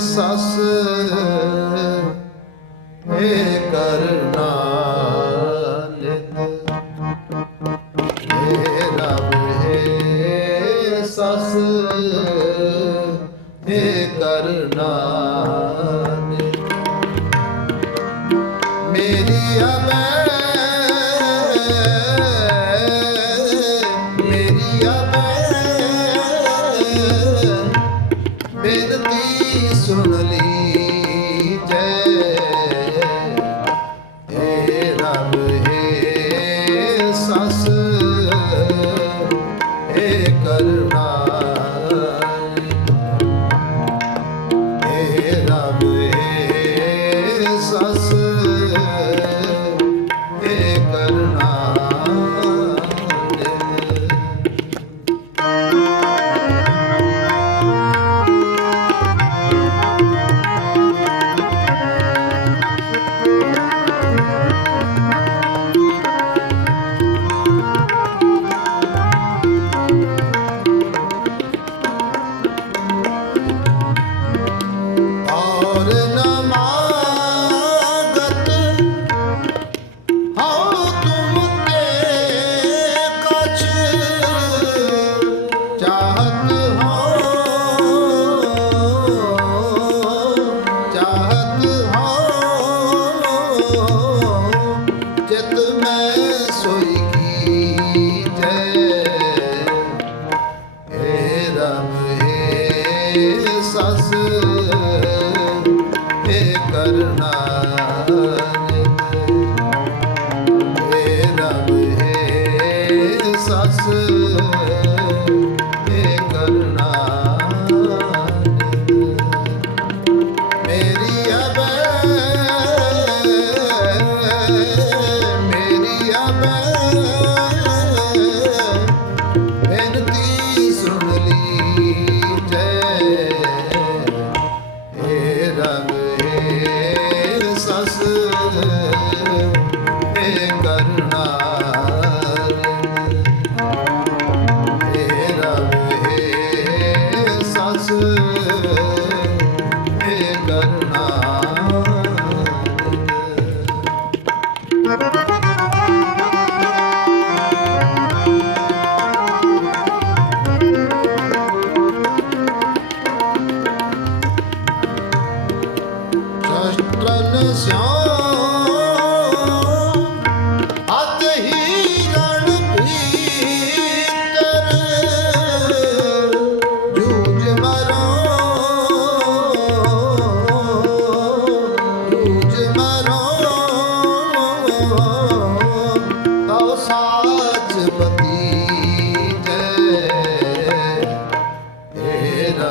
ਸਸ ਏ ਕਰਨਾ ਸਸ ਏ ਕਰਨਾ ਮੇਰੀ ਅਮੈ Sola 四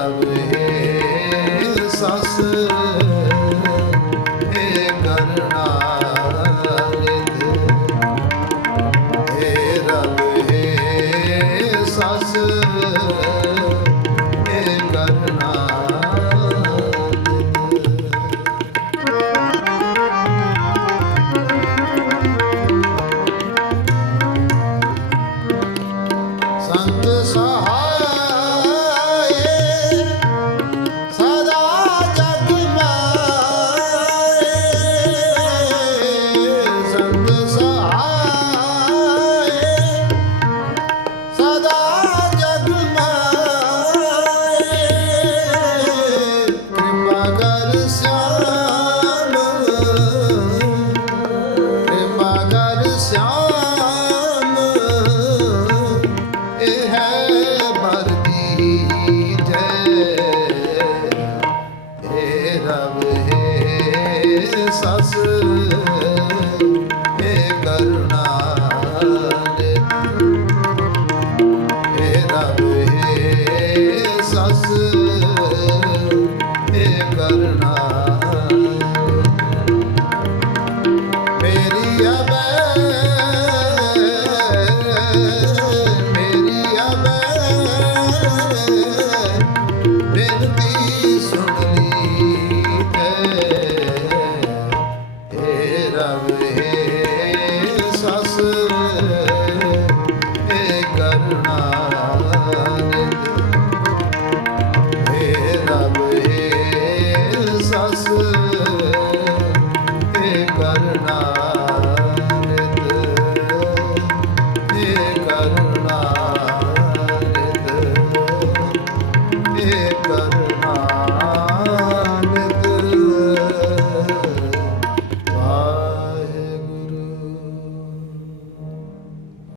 ਆਵੇ ਸਸ Bye.